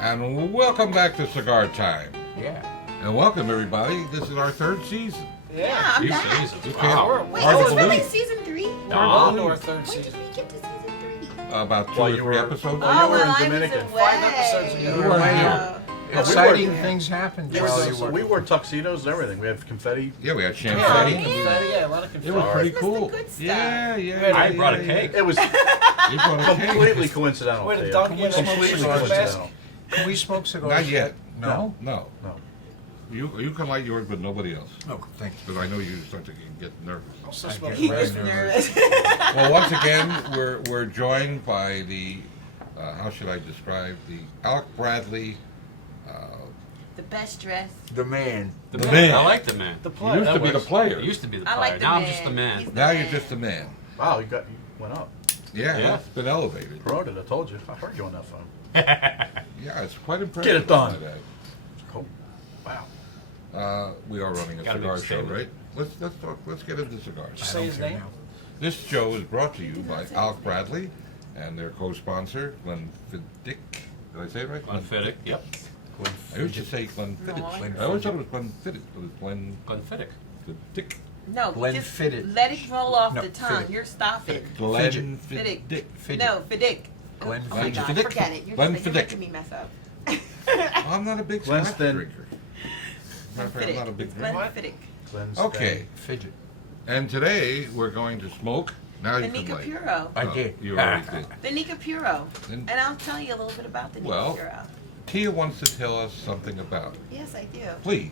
And welcome back to Cigar Time. Yeah. And welcome everybody. This is our third season. Yeah, I'm back. You Wait, can't is hard this to really believe. season 3? No, I'm to on our third When did season. we get to season 3? About 2 While or you 3 were- episodes. While you were in I was Dominican. away. 5 episodes ago. You weren't here. Exciting things happened while you So were. we wore tuxedos and everything. We had confetti. Yeah, we had Oh, champagne. man. Yeah, a lot of It confetti. was pretty this was cool. the good stuff. Yeah. I brought a yeah. cake. It was You brought a cake. completely coincidental. Wait, a Dave. donkey and a Completely smoke cigar coincidental. Can we smoke cigars? Not yet. No? No. No. You can light yours, but nobody else. Oh, thank you. Because I know you start to get nervous. Also I smoke get He very was nervous. nervous. Well, once again, we're joined by the how should I describe the Alec Bradley. The best dressed. The man. The man. I like the man. The He player. used to be the player. It used to be the I player. like the Now man. I'm just the man. He's the Now you're man. just a man. Wow, you went up. Yeah, Yeah. it's been elevated. Promoted, I told you. I heard you on that phone. Yeah, it's quite impressive. Get it done. by that. Cool. Wow. We are running a Gotta cigar make a show, statement. right? Let's talk. Let's get into cigars. Say his name. This show is brought to you by Alec Bradley and their co-sponsor Glenfiddich. Did I say it right? Glenfiddich. Yep. I used to say Glenfiddich. No, I always thought it was Glenfiddich, but it's Glenfiddich. Glenfiddich. No, Glenn just Fitted. let it roll off No, the tongue. Fitted. You're stopping. Glenfiddich. Fiddick. No, Fiddick. Glenn Oh my God, Fiddick. forget it. You're Glenn just you're Fiddick. making me mess up. I'm not a big Glen's scotch thin. drinker. Matter of fact, I'm not a big Glenn drinker. Fiddick. Glenn's Okay, Fidget. and today we're going to smoke. Now The you can Nica light. Puro. I Oh, did. You already did. The Nica Puro. And- And I'll tell you a little bit about the Nica Well, Puro. Tia wants to tell us something about it. Yes, I do. Please,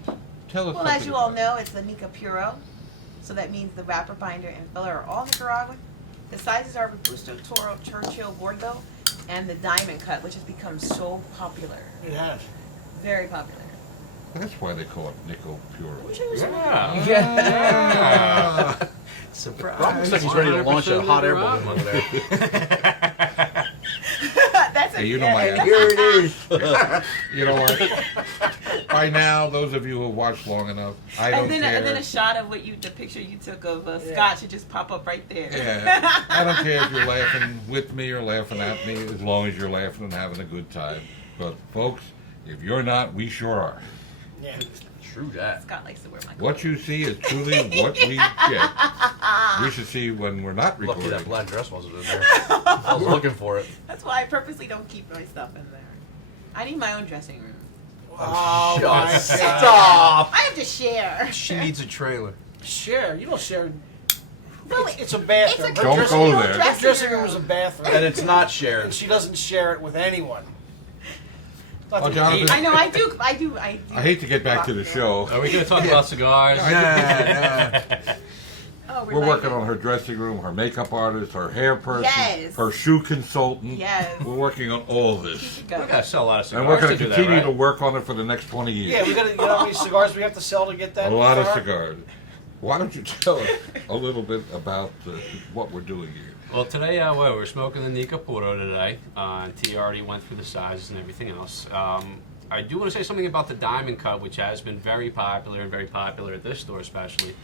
tell us Well, something as you all about it. know, it's the Nica Puro. So that means the wrapper, binder, and filler are all Nicaraguan. The sizes are Robusto, Toro, Churchill, Gordo, and the Diamond Cut, which has become so popular. It has. Very popular. That's why they call it Nica Puro. Yeah. Yeah. Rob Surprise. looks like he's ready to launch a hot air balloon Nicaraguan. over there. That's a Hey, you know my And here it is. You know what? By now, those of you who have watched long enough, I don't and then care. a shot of the picture you took of Yeah. Scott should just pop up right there. Yeah, I don't care if you're laughing with me or laughing at me, as long as you're laughing and having a good time. But folks, if you're not, we sure are. Yeah. True that. Scott likes to wear my What you see is truly what we get. We should see when we're not Lucky that recording. black dress wasn't in there. I was looking for it. That's why I purposely don't keep my stuff in there. I need my own dressing room. Oh, Shut my Stop! I have to share. She needs a trailer. Share. You don't share. No, It's a bathroom. it's a Her Don't dressing- go personal there. Her dressing room is a bathroom. And it's not And shared. she doesn't share it with anyone. Not Oh, to- Jonathan, I know, I do. I hate to get back to the show. Are we going to talk about cigars? Nah. Oh, We're working on her dressing room, her makeup artist, her hair person, Yes. her shoe consultant. Yes. We're working on all this. We got to sell a lot of cigars. And we're going to to do that, continue to right? work on it for the next 20 years. Yeah, we got to. You know how many cigars we have to sell to get that? A lot of far? cigars. Why don't you tell us a little bit about what we're doing here? Well, today, we're smoking the Nica Puro today. And T already went through the sizes and everything else. I do want to say something about the Diamond Cut, which has been very popular and very popular at this store especially.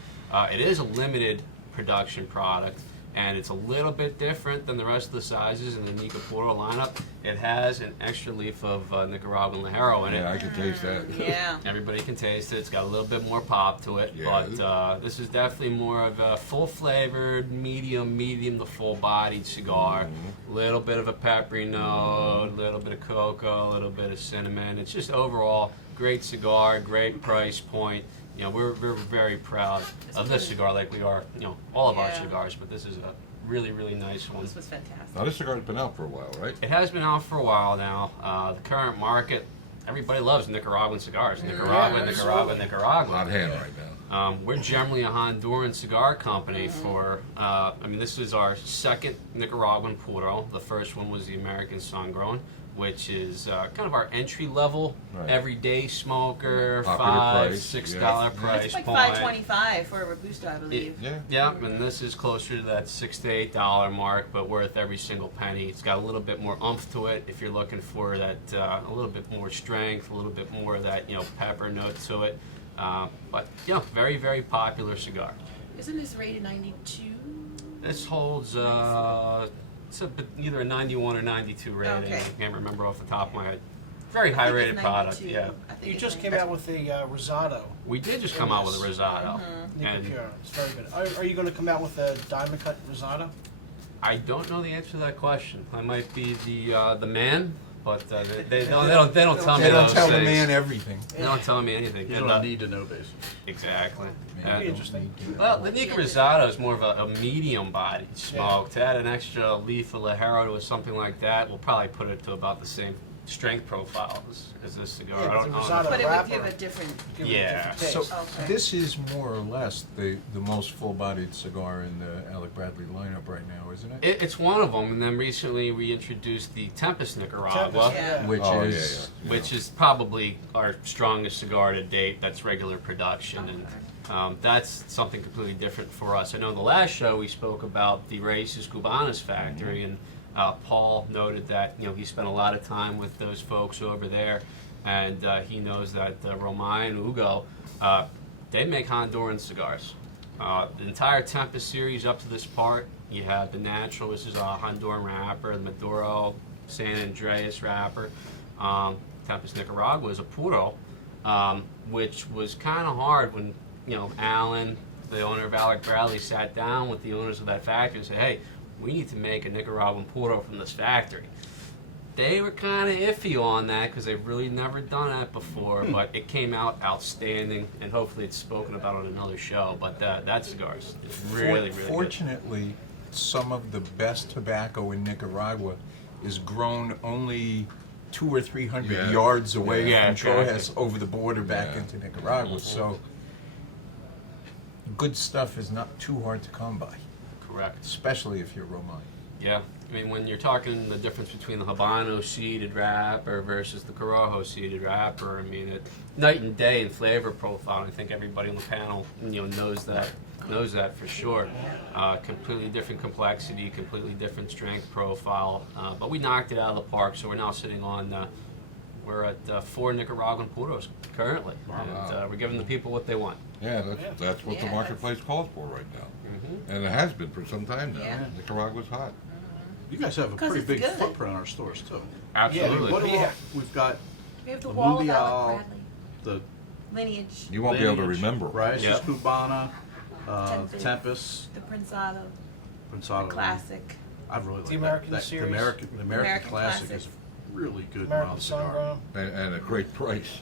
It is a limited production product, and it's a little bit different than the rest of the sizes in the Nica Puro lineup. It has an extra leaf of Nicaraguan Lajero in it. Yeah, I can taste that. Yeah. Everybody can taste it. It's got a little bit more pop to it, Yeah. but this is definitely more of a full-flavored, medium to full-bodied cigar. A little bit of a peppery note, a little bit of cocoa, a little bit of cinnamon. It's just overall great cigar, great price point. You know, we're very proud of this cigar, like we are, you know, all of our Yeah. cigars. But this is a really nice one. This was fantastic. Now, this cigar's been out for a while, right? It has been out for a while now. The current market, everybody loves Nicaraguan cigars. Nicaraguan. Hot hand right now. We're generally a Honduran cigar company for, I mean, this is our second Nicaraguan Puro. The first one was the American Sun-Grown, which is kind of our entry-level, Right. everyday smoker, Popular $5, price, $6 yeah. price It's like point. $5.25 for a Robusto, I believe. Yeah. Yeah, and this is closer to that $6 to $8 mark, but worth every single penny. It's got a little bit more oomph to it if you're looking for that, a little bit more strength, a little bit more of that, you know, pepper note to it. But yeah, very popular cigar. Isn't this rated 92? This holds it's either a 91 or 92 rating. Okay. I can't remember off the top of my head. Very high I think rated it's product, 92. yeah. I think You it's just came 92. out with a risotto, We did just come out with a risotto. Nica And Puro. It's very good. Are you going to come out with a diamond cut risotto? I don't know the answer to that question. I might be the man, but they don't tell me They don't those tell the things. man everything. They don't tell me anything. You And, don't need to know basis. exactly. Man, And- Be interesting. well, the Nica risotto is more of a medium bodied smoke. To add an extra leaf of Lajero or something like that, we'll probably put it to about the same strength profile as this cigar. Yeah, I but don't the know. risotto But it would wrapper, give a different. give it a Yeah. different So taste. Okay. this is more or less the most full-bodied cigar in the Alec Bradley lineup right now, isn't it? It's one of them, and then recently we introduced the Tempest Nicaragua, Tempest, Yeah. Which Oh, is which is probably our strongest cigar to date. That's regular production, and that's something completely different for us. I know in the last show we spoke about the Raíces Cubanas factory, and Paul noted that he spent a lot of time with those folks over there, and he knows that Romay and Hugo, they make Honduran cigars. The entire Tempest series up to this part, you have the Natural, which is a Honduran wrapper, the Maduro, San Andreas wrapper. Tempest Nicaragua is a Puro, which was kind of hard when Alan, the owner of Alec Bradley, sat down with the owners of that factory and said, "Hey, we need to make a Nicaraguan Puro from this factory." They were kind of iffy on that because they've really never done that before, but it came out outstanding, and hopefully it's spoken about on another show. But that cigar is really, really good. Fortunately, some of the best tobacco in Nicaragua is grown only 200 or 300 Yeah. yards away Yeah, from exactly. Trojes over the border back Yeah. into Nicaragua. So good stuff is not too hard to come by, Correct. especially if you're Romay. Yeah, I mean, when you're talking the difference between the Habano seeded wrapper versus the Corojo seeded wrapper, I mean, night and day in flavor profile. I think everybody on the panel, knows that for sure. Completely different complexity, completely different strength profile. But we knocked it out of the park, so we're now sitting on. We're at 4 Nicaraguan Puros currently, and we're giving the people what they want. Yeah, that's what the Yeah, marketplace calls for right now. And it has been for some time now. Yeah. Nicaragua's hot. You guys have a 'Cause pretty it's big good. footprint in our stores too. Absolutely. What do Yeah. we've got We have the The wall of Mundial, Alec Bradley the lineage, You won't be able to lineage, remember. Raíces Yeah. Cubana, Tempest. Tempest, the Prensado, Pensado. classic. I really like The American that. series. The American American Classic Classic. is really good American mild cigar. Sun-Grown. And a great price.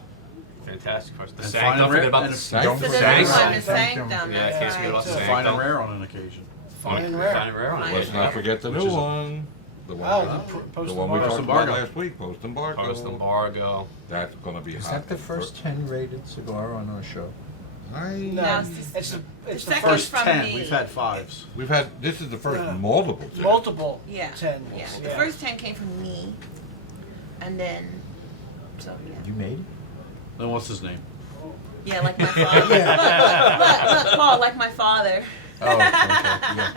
Fantastic. Of course. The And Sang, fine don't and forget rare- about and the it's- Sang. Don't So the forget next Sanctum. one is Sanctum. Yeah, I that's can't forget right. about It's a Sanctum. fine and rare on an occasion. Fine and rare. Fine and rare on it. Let's not forget the Which new is a- one. The one, Oh, we- the the post one we embargo. talked about Embargo. last week, post embargo. Post embargo. That's going to be Is hot. that the first 10 rated cigar on our show? I, No, No, it's the second first from 10, me. we've had 5s. We've had, this is the first Yeah. multiple. series. multiple Yeah. 10s. Yeah. The first 10 came from me, and then, so yeah. You made it? Then what's his name? Yeah, like my father. Look, Paul, like my father. Oh, okay. Yeah.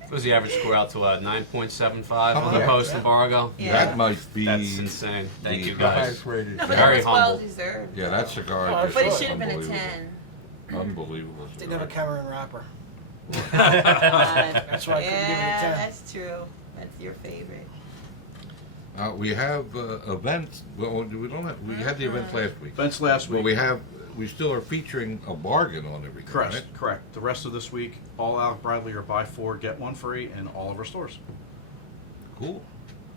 What was the average score out to 9.75 on the Yeah. post embargo? Yeah. That might be. That's insane. Thank the you The guys. highest rated. No, but Very that was well humble. deserved. Yeah, that cigar. Oh, just But it Sure. should have been a unbelievable. 10. Unbelievable. Didn't have a cigar. Cameron wrapper. That's That's why I couldn't give it a 10. that's true. That's your favorite. We have events. Well, we don't have. We had the events last week. Events last But week. we still are featuring a bargain on everything. Correct, Right? correct. The rest of this week, all Alec Bradley are buy 4, get 1 free in all of our stores. Cool.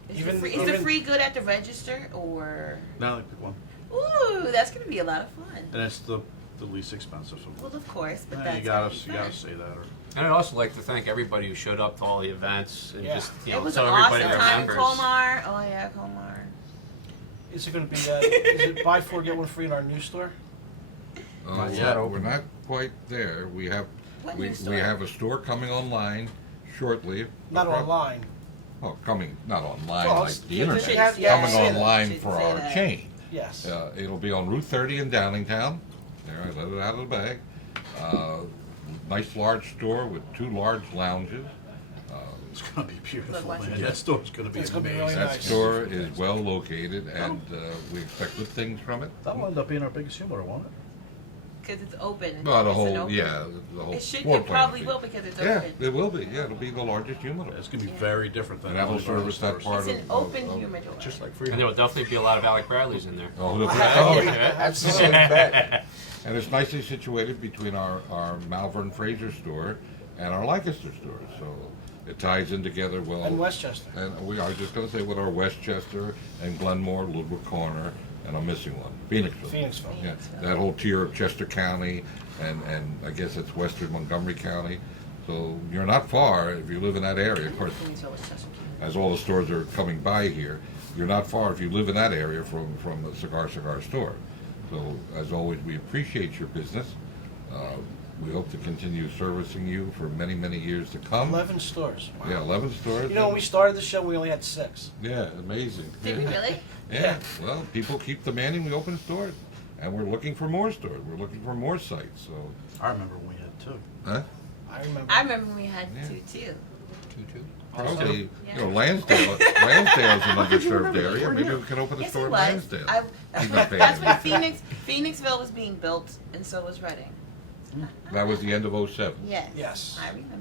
Is, Even- the free, is the even- free good at the register or? Now, pick one. Ooh, that's gonna be a lot of fun. And it's the least expensive. So Well, of course, but you that's gotta gonna be fun. say that. Or, And I'd also like to thank everybody who showed up to all the events and Yeah. just It was so an everybody awesome time in remembers. Colmar. Oh yeah, Colmar. Is it going to be? Is it buy 4 get 1 free in our new store? Not we're yet. We're not quite there. We have What we new store? we have a store coming online shortly. Not Appro- online. Oh, coming not online Well, like it's- the you internet. should have- yeah, coming say that. online Should for say our that. chain. Yes. It'll be on Route 30 in Downingtown. There, I let it out of the bag. Nice large store with 2 large lounges. it's gonna be beautiful, Look, watch man. it. That store's gonna be It's gonna be amazing. really That nice. store is well located, and we expect good things from it. That'll end up being our biggest humidor, won't it? because it's open. Well, the It's an whole, open- yeah, the whole It should. floor It plan probably be- will because it's Yeah, open. it will be. Yeah, it'll be the largest humidor. It's gonna be Yeah. very different than And that'll all the other service that stores. part It's an of- open of- humidor. Just like And Freedom. there will definitely be a lot of Alec Bradleys in there. Oh, look Oh, at yeah. that. Absolutely. Bet. And it's nicely situated between our Malvern Fraser store and our Lancaster store, so it ties in together well. And Westchester. And I was just gonna say with our Westchester and Glenmore, Ludwig Corner, and I'm missing one, Phoenixville. Phoenixville. Yeah, that whole tier of Chester County, and I guess it's western Montgomery County. So you're not far if you live in that area. Of course, as all the stores are coming by here, you're not far if you live in that area from the cigar store. So as always, we appreciate your business. We hope to continue servicing you for many, many years to come. 11 stores. Wow. Yeah, 11 stores. You know, when we started the show, we only had 6. Yeah, amazing. Did we Yeah. really? Yeah, well, people keep demanding we open stores, and we're looking for more stores. We're looking for more sites. So, I remember when we had 2. huh? I remember. I remember when we had Yeah. 2 too. Probably, Yeah. you know, Lansdale's an underserved area. Maybe we can open a Yes, store it in was. Lansdale. That's Not when, bad. that's when Phoenixville was being built, and so was Reading. That was the end of '07. Yes. Yes. I remember.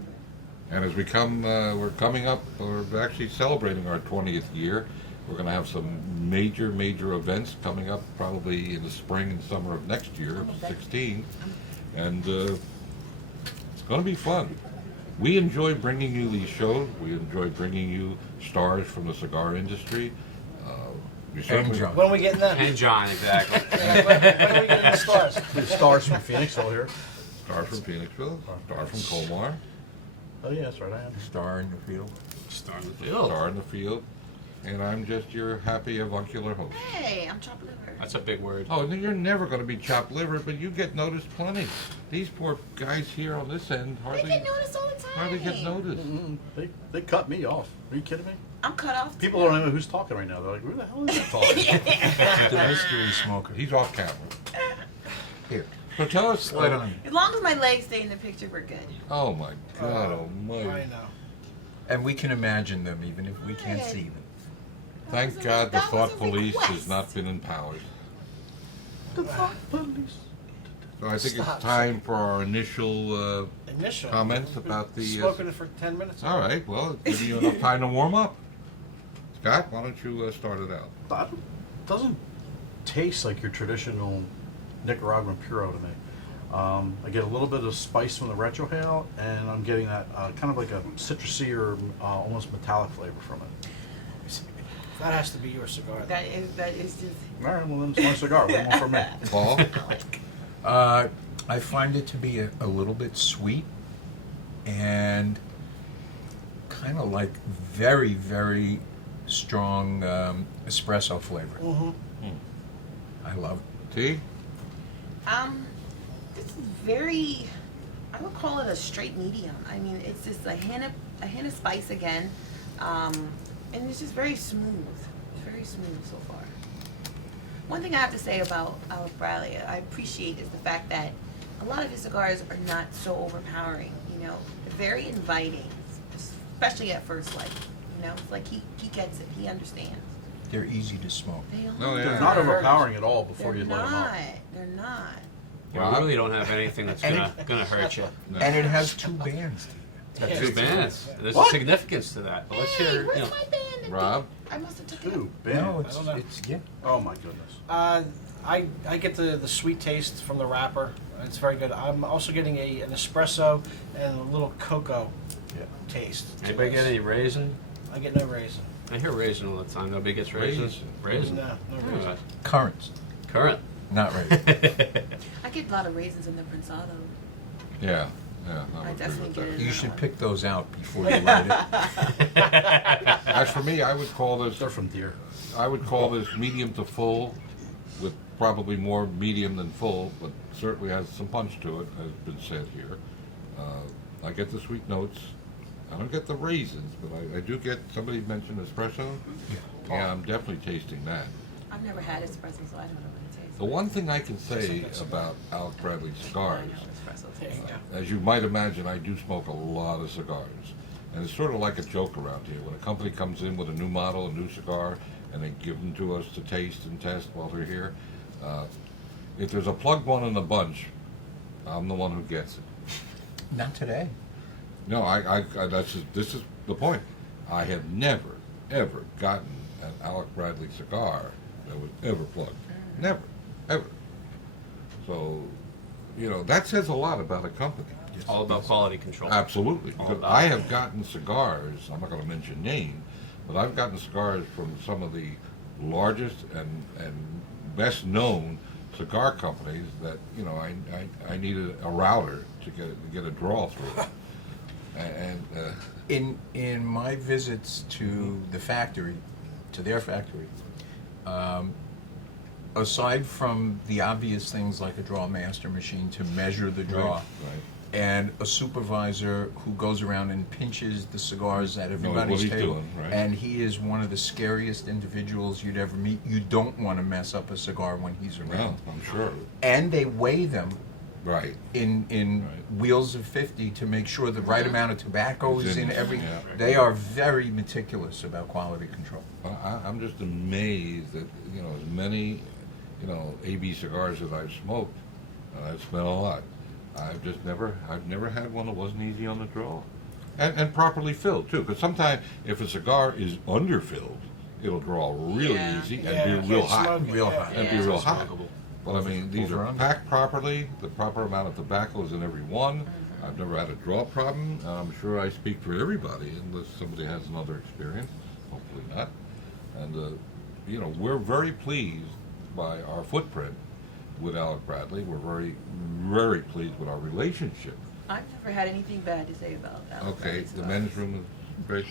And as we're coming up, we're actually celebrating our 20th year. We're going to have some major events coming up probably in the spring and summer of next year, of 16. And it's going to be fun. We enjoy bringing you these shows. We enjoy bringing you stars from the cigar industry. We certainly- John. When are we getting them? And John, exactly. Yeah, when are we getting the stars? The stars from Phoenixville here. Stars from Phoenixville, star from Colmar, Oh yeah, that's right. I am. Star in the field. Star in the field. star in the field, and I'm just your happy avuncular host. Hey, I'm chopped liver. That's a big word. Oh, you're never going to be chopped liver, but you get noticed plenty. These poor guys here on this end They hardly get noticed all the time. hardly get noticed. They cut me off. Are you kidding me? I'm cut off. People don't know who's talking right now. They're like, who the hell is that talking? The mystery smoker. He's off camera. Here. So tell us. Slide on. As long as my legs stay in the picture, we're good. Oh my God I Almighty! know. And we can imagine them even if we can't see them. Thank That God the was a thought police has request. not been empowered. Police. So I think Stop. it's time for our initial. Initial. Comments about the, Spoken for 10 minutes. All right. Well, give you enough time to warm up. Scott, why don't you start it out? That doesn't taste like your traditional Nicaraguan Puro to me. I get a little bit of spice from the retrohale, and I'm getting that kind of like a citrusy or almost metallic flavor from it. That has to be your cigar. That is just. All right, well then it's my cigar. One more for me. Paul? I find it to be a little bit sweet and kind of like very, very strong espresso flavor. Mm-hmm. I love it. T? This is very. I would call it a straight medium. I mean, it's just a hint of spice again, and it's just very smooth. It's very smooth so far. One thing I have to say about Alec Bradley, I appreciate is the fact that a lot of his cigars are not so overpowering. You know, they're very inviting, especially at first light. You know, it's like he gets it. He understands. They're easy to smoke. They No, are. they're They're not overpowering at all before They're you light them up. not. They're not. Yeah, we really don't have anything that's gonna hurt you. No. And it has 2 bands. Yeah. Two bands. There's What? a significance to that. But let's Hey, hear. where's You know, my band? Rob? I must have took it. Ooh, No, bam. it's, I don't know. yeah. Oh my goodness. I get the sweet taste from the wrapper. It's very good. I'm also getting an espresso and a little cocoa taste. to anybody this. get any raisin? I get no raisin. I hear raisin all the time. Nobody gets raisins. Raisin. No, no raisin. Alright. Currants, Current. not right. I get a lot of raisins in the Prensado. Yeah. Yeah. I would definitely agree with get that. You should pick those out before you light it. As for me, I would call this. They're from Deer. I would call this medium to full, with probably more medium than full, but certainly has some punch to it, as has been said here. I get the sweet notes. I don't get the raisins, but I do get. Somebody mentioned espresso. Yeah, I'm definitely tasting that. I've never had espresso, so I don't know what it tastes The like. one thing I can say about Alec Bradley I cigars, know espresso There tastes you like. go. as you might imagine, I do smoke a lot of cigars. And it's sort of like a joke around here. When a company comes in with a new model, a new cigar, and they give them to us to taste and test while they're here, if there's a plugged one in the bunch, I'm the one who gets it. Not today. No, this is the point. I have never, ever gotten an Alec Bradley cigar that was ever plugged. Never, ever. So, that says a lot about a company. It's all about quality control. Absolutely. All Because about I it. have gotten cigars, I'm not going to mention names, but I've gotten cigars from some of the largest and best known cigar companies that, I needed a router to get a draw through. In my visits to the factory, to their factory, aside from the obvious things like a draw master machine to measure the draw, Right. and a supervisor who goes around and pinches the cigars at what everybody's he's table, doing, right. and he is one of the scariest individuals you'd ever meet. You don't want to mess up a cigar when he's No, around. I'm sure. And they weigh them Right. in Right. wheels of 50 to make sure the right amount of tobacco It's is in in, every. yeah. They are very meticulous about quality control. I'm just amazed that, as many, AB cigars that I've smoked, I've spent a lot. I've never had one that wasn't easy on the draw. And properly filled, too. Because sometimes if a cigar is underfilled, it'll draw really Yeah. easy and Yeah, be real can't hot. smoke it, Real yeah. hot. And be Yeah. real hot. Smokable. But I mean, these Over are under. packed properly, the proper amount of tobacco is in every one. I've never had a draw problem. I'm sure I speak for everybody unless somebody has another experience. Hopefully not. And, we're very pleased by our footprint with Alec Bradley. We're very, very pleased with our relationship. I've never had anything bad to say about that. Okay, the men's room is great.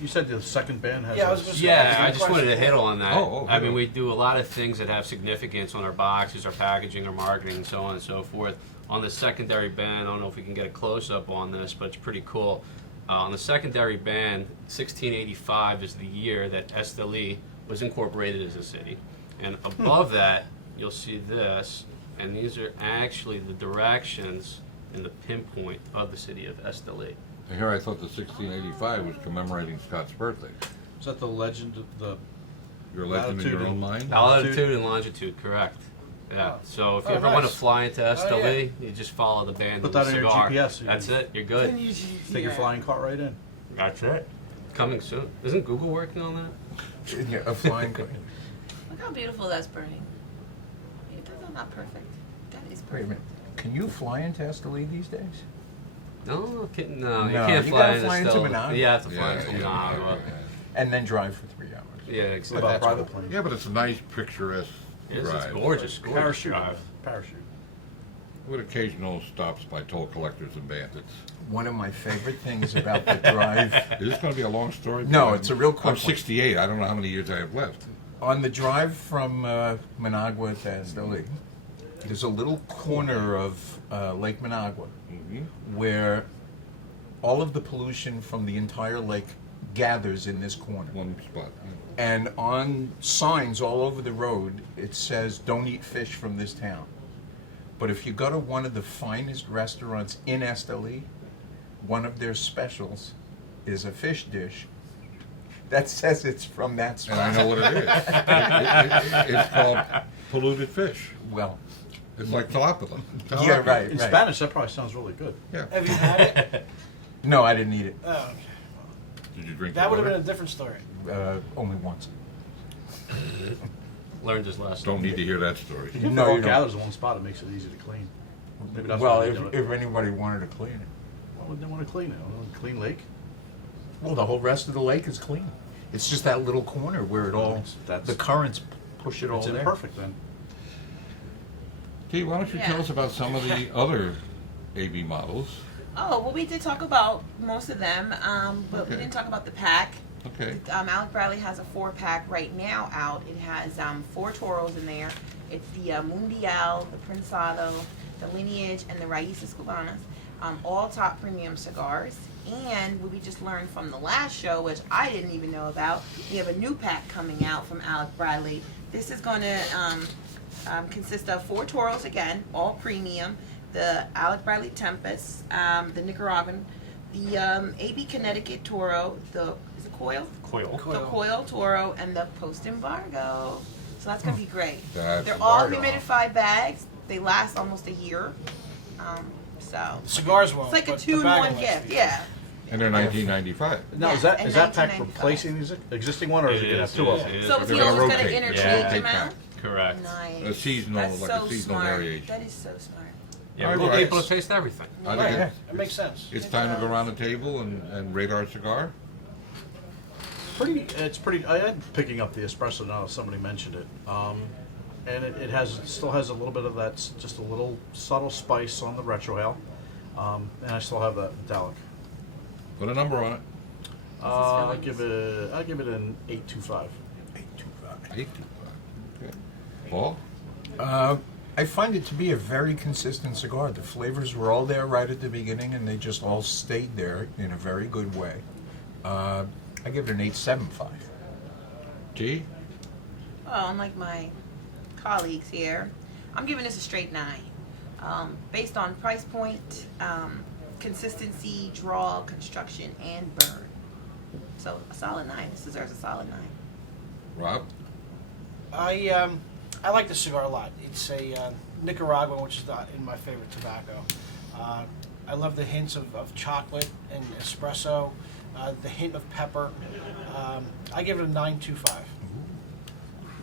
You said the second band has. Yeah, I was a- just- Yeah, That's a I good just wanted to question. hit on that. Oh, I mean, yeah. we do a lot of things that have significance on our boxes, our packaging, our marketing, and so on and so forth. On the secondary band, I don't know if we can get a close-up on this, but it's pretty cool. On the secondary band, 1685 is the year that Esteli was incorporated as a city. And above that, you'll see this, and these are actually the directions and the pinpoint of the city of Esteli. And here I thought the 1685 was commemorating Scott's birthday. Is that the legend of the? Your legend in your Latitude own mind? Altitude and longitude, correct. Yeah. So if you Oh, ever want to nice. fly into Oh, Esteli, you just follow the band Put of that the in your cigar. GPS, you That's can- it. You're good. Take your flying cart right in. That's it. Coming soon. Isn't Google working on that? Yeah, a flying. Look how beautiful that's burning. It does not perfect. That is Wait a perfect. minute. Can you fly into Esteli these days? No, you No, can't you fly gotta into fly into Esteli. Managua. You have to fly Yeah, into yeah, Managua. And then drive for 3 hours. Yeah, What exactly. about that's private cool. plane? Yeah, but it's a nice, picturesque It's drive. gorgeous, gorgeous Parachute. drive. Parachute. With occasional stops by toll collectors and bandits. One of my favorite things about the drive Is this going to be a long story? No, it's a real quick I'm one. 68. I don't know how many years I have left. on the drive from Managua to Esteli, there's a little corner of Lake Managua Mm-hmm. where all of the pollution from the entire lake gathers in this corner. One spot. And on signs all over the road, it says, "Don't eat fish from this town." But if you go to one of the finest restaurants in Esteli, one of their specials is a fish dish that says it's from that spot. And I know what it is. It's called polluted fish. Well, It's like tilapia. yeah, right, In right. Spanish, that probably sounds really good. Yeah. Have you had it? No, I didn't eat it. Oh, okay. Did you drink That the would have been water? a different story. Only once. Learned his lesson. Don't need to hear that story. If No, it all you don't. gathers in one spot, it makes it easy to clean. Maybe that's Well, why they do it. if anybody wanted to clean it. Why would they want to clean it? Clean lake? Well, the whole rest of the lake is clean. It's just that little corner where it all, That's- the currents push it all It's there. imperfect then. T, why don't you tell Yeah. us about some of the other AB models? Oh, well, we did talk about most of them, but we Okay. didn't talk about the pack. Okay. Alec Bradley has a 4-pack right now out. It has 4 Toros in there. It's the Mundial, the Prensado, the Lineage, and the Raíces Cubanas. All top premium cigars. And what we just learned from the last show, which I didn't even know about, we have a new pack coming out from Alec Bradley. This is going to consist of 4 Toros again, all premium. The Alec Bradley Tempest, the Nicaraguan, the AB Connecticut Toro, the is it Coil? Coil. The Coil Toro, and the Post Embargo. So that's gonna be great. That's They're all embargo. humidified bags. They last almost a year. So Cigars won't. it's like a but 2-in-1 tobacco lasts gift. a year. Yeah. And they're 1995. Now, Yeah, is that in is that pack 1995. replacing the existing one, or is it gonna have two of them? it is. So is They're he gonna always going rotate. to Yeah, interchange rotate them out? back. Correct. Nice. A seasonal, That's like so a seasonal smart. variation. That is so smart. Yeah, we want Alright. people to taste everything. I think Yeah, it's, it makes sense. it's time to go around the table and rate our cigar. It's pretty. I am picking up the espresso now that somebody mentioned it, and it still has a little bit of that, just a little subtle spice on the retrohale, and I still have that Alec. Put a number on it. I'll give it an 8.25. 825. 825. Okay. Paul? I find it to be a very consistent cigar. The flavors were all there right at the beginning, and they just all stayed there in a very good way. I give it an 875. G? Well, unlike my colleagues here, I'm giving this a straight 9. Based on price point, consistency, draw, construction, and burn. So a solid 9. This deserves a solid 9. Rob? I like the cigar a lot. It's a Nicaraguan, which is not in my favorite tobacco. I love the hints of chocolate and espresso, the hint of pepper. I give it a 9.25.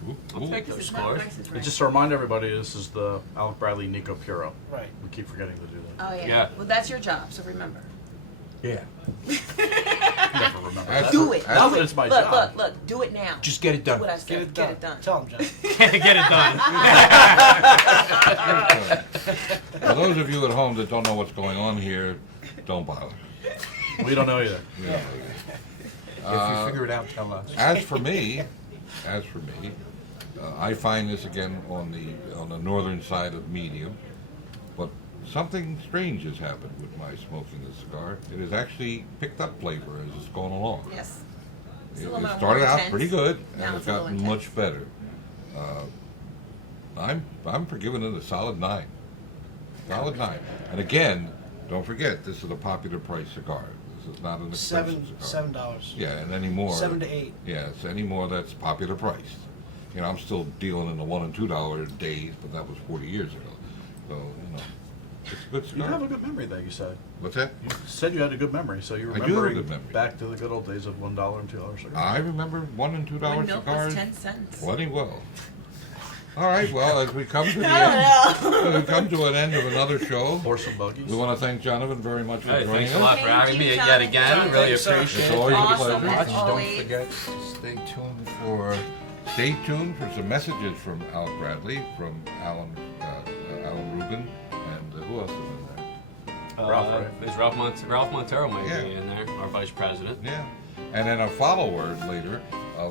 Ooh, I'll ooh. take This those is not scores. Price is And Right. just to remind everybody, this is the Alec Bradley Nica Puro. Right. We keep forgetting to do that. Oh yeah. Yeah. Well, that's your job, so remember. Yeah. Never remember As that. Do it. Now Do that it. it's my look, job. look. Do it now. Just get it Do done. what I said. Get it done. Tell him, John. Get it done. For those of you at home that don't know what's going on here, don't bother. We don't know either. Yeah. If you figure it out, tell us. As for me, I find this again on the northern side of medium, but something strange has happened with my smoking the cigar. It has actually picked up flavor as it's gone along. Yes. It's a It, little it bit more started out intense. pretty good, Now and it's it's a little gotten intense. much better. I'm for giving it a solid 9. Solid 9. And again, don't forget, this is a popular price cigar. This is not an expensive cigar. $7. Yeah, and any more. 7 to 8. Yes, any more that's popular priced. You know, I'm still dealing in the $1 and $2 days, but that was 40 years ago. So, you know, it's a good You cigar. have a good memory, that you said. What's that? You said you had a good memory, so you I do have a remember good memory. back to the good old days of $1 and $2 cigars. I remember $1 and $2 When milk cigars was 10 cents. plenty well. All right, well, as we come to the I end, as we come to an end of another show, Horse and buggies. we want to thank Jonathan very much for Hey, joining thanks a us. lot for Thank having you, me yet Jonathan. again. Jonathan, Really thanks, sir. appreciate It's it. always a Awesome, pleasure. as Don't always. forget to stay tuned for Stay tuned for some messages from Alec Bradley, from Alan Rubin, and who else is in there? Ralph, right? Is Ralph Montero might Yeah. be in there, our vice president. Yeah. And then a follow-word later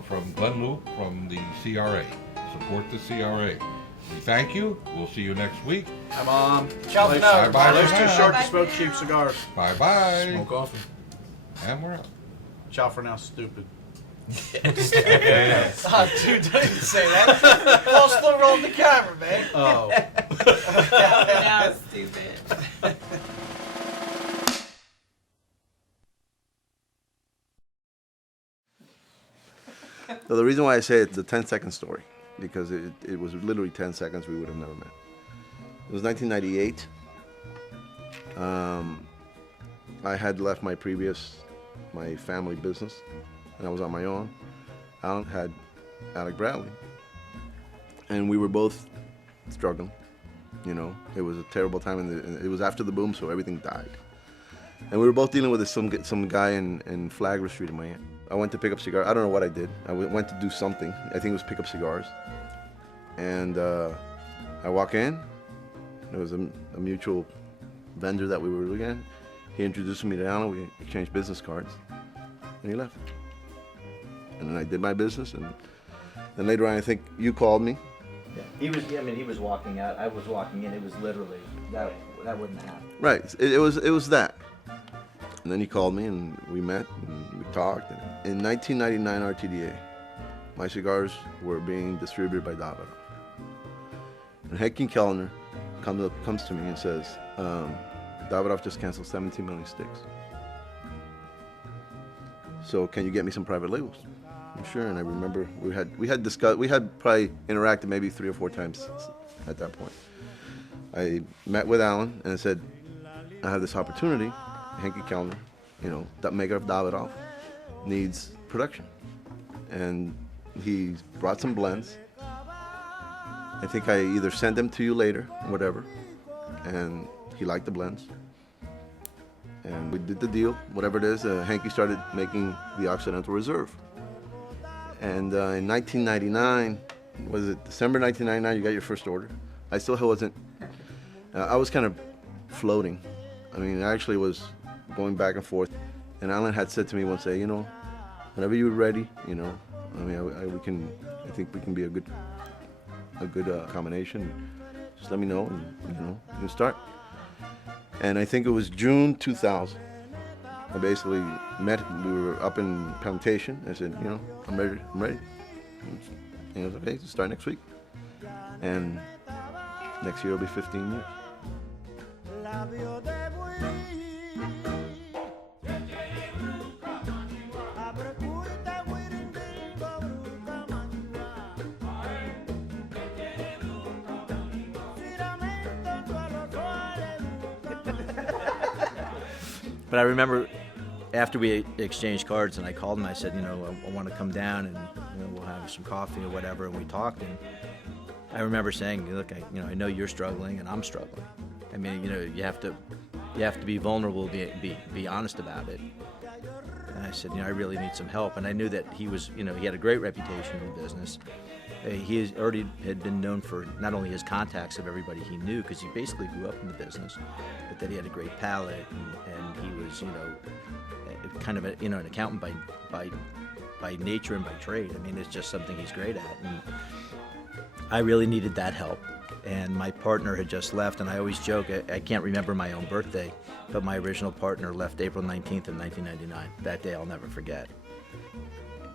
from Glenn Luke from the CRA. Support the CRA. We thank you. We'll see you next week. Hi, Mom. Ciao for now. Bye-bye. Life's too short Bye to smoke for cheap now. cigars. Bye-bye. Smoke Often. And we're out. Ciao for now, stupid. Ah, dude, don't even say that. Paul's still rolling the camera, man. Oh. Now it's stupid. So the reason why I say it's a 10-second story, because it was literally 10 seconds, we would have never met. It was 1998. I had left my family business, and I was on my own. Alan had Alec Bradley, and we were both struggling. You know, it was a terrible time, and it was after the boom, so everything died. And we were both dealing with some guy in Flagler Street in Miami. I went to pick up cigars. I don't know what I did. I went to do something. I think it was pick up cigars. And I walk in. There was a mutual vendor that we were looking at. He introduced me to Alan. We exchanged business cards. And he left. And then I did my business. And then later on, I think you called me. Yeah. He was walking out. I was walking in. It was literally that wouldn't happen. Right. It was that. And then he called me, and we met, and we talked. And in 1999 RTDA, my cigars were being distributed by Davidoff. And Henkin Kellner comes to me and says, Davidoff just canceled 17 million sticks. So can you get me some private labels? I'm sure. And I remember we had probably interacted maybe 3 or 4 times at that point. I met with Alan and said, I have this opportunity. Henke Kellner, that maker of Davidoff, needs production. And he brought some blends. I think I either sent them to you later, whatever, and he liked the blends. And we did the deal, whatever it is. Henke started making the Occidental Reserve. And in 1999, was it December 1999, you got your first order? I still wasn't, I was kind of floating. I mean, I actually was going back and forth. And Alan had said to me one day, whenever you're ready, I think we can be a good combination. Just let me know, and you can start. And I think it was June 2000. I basically we were up in Plantation. I said, I'm ready. And he was okay, start next week. And next year it'll be 15 years. But I remember after we exchanged cards and I called him, I said, I want to come down and we'll have some coffee or whatever, and we talked. And I remember saying, look, I know you're struggling and I'm struggling. I mean, you have to be vulnerable, be honest about it. And I said, I really need some help. And I knew that he was, he had a great reputation in the business. He already had been known for not only his contacts of everybody he knew, because he basically grew up in the business, but that he had a great palate, and he was, kind of an accountant by nature and by trade. I mean, it's just something he's great at. And I really needed that help. And my partner had just left, and I always joke, I can't remember my own birthday, but my original partner left April 19th of 1999. That day I'll never forget.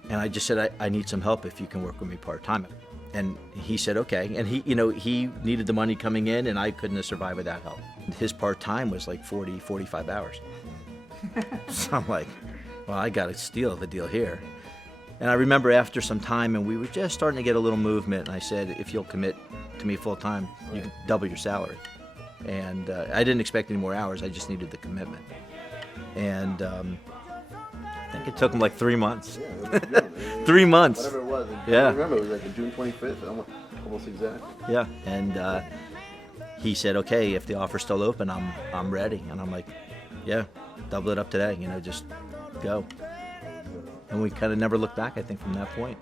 And I just said, I need some help if you can work with me part-time. And he said, okay. And he needed the money coming in, and I couldn't have survived without help. His part-time was like 40, 45 hours. So I'm like, well, I got to steal the deal here. And I remember after some time, and we were just starting to get a little movement, and I said, if you'll commit to me full-time, you can double your salary. And I didn't expect any more hours. I just needed the commitment. And I think it took him like 3 months. Yeah, 3 months. Whatever it was. Yeah. I remember it was like June 25th, almost exactly. Yeah, and he said, okay, if the offer's still open, I'm ready. And I'm like, yeah, double it up today, just go. And we kind of never looked back, I think, from that point.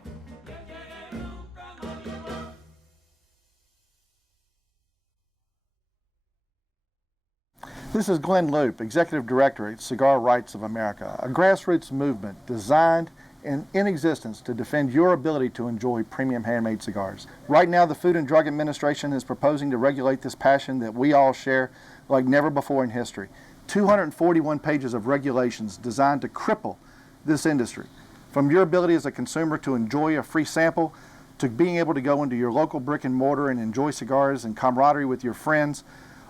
This is Glenn Loop, Executive Director at Cigar Rights of America, a grassroots movement designed and in existence to defend your ability to enjoy premium handmade cigars. Right now, the Food and Drug Administration is proposing to regulate this passion that we all share like never before in history. 241 pages of regulations designed to cripple this industry. From your ability as a consumer to enjoy a free sample, to being able to go into your local brick and mortar and enjoy cigars and camaraderie with your friends,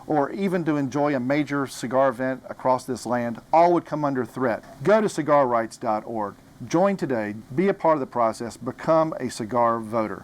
or even to enjoy a major cigar event across this land, all would come under threat. Go to cigarrights.org. Join today, be a part of the process, become a cigar voter.